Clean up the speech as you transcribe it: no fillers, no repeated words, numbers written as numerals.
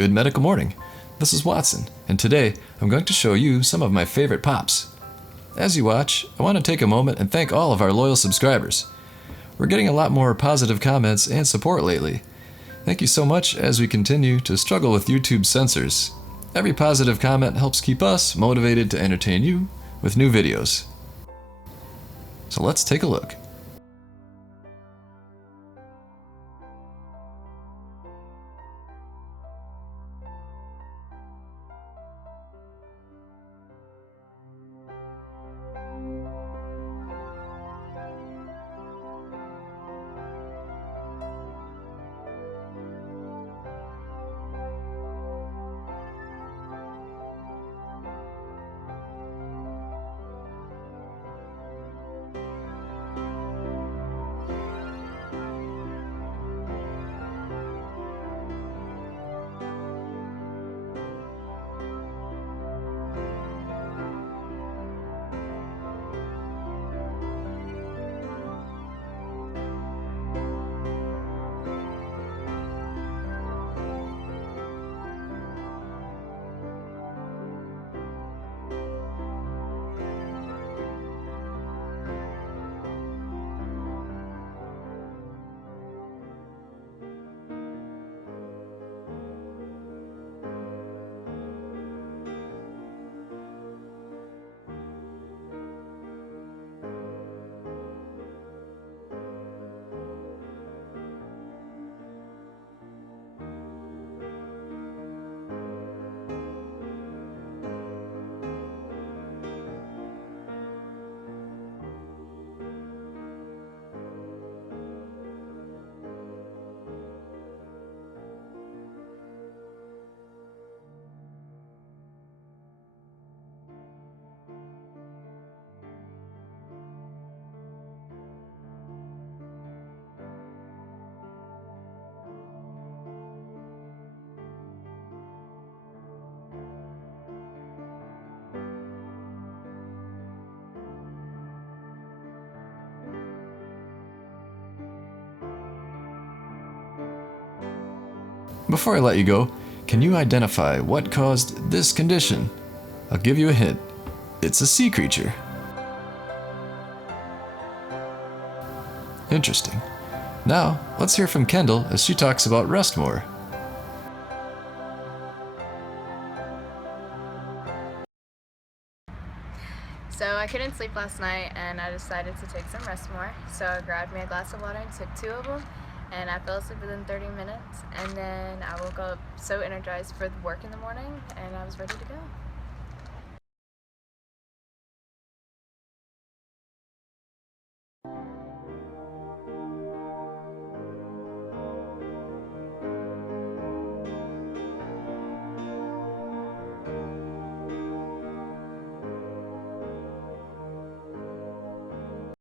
Good Medical Morning. This is Watson, and today I'm going to show you some of my favorite pops. As you watch, I want to take a moment and thank all of our loyal subscribers. We're getting a lot more positive comments and support lately. Thank you so much as we continue to struggle with YouTube censors. Every positive comment helps keep us motivated to entertain you with new videos. So let's take a look. Before I let you go, can you identify what caused this condition? I'll give you a hint. It's a sea creature. Interesting. Now, let's hear from Kendall as she talks about rest more. So I couldn't sleep last night and I decided to take some rest more. So I grabbed me a glass of water and took 2 of them. And I fell asleep within 30 minutes, and then I woke up so energized for work in the morning, and I was ready to go.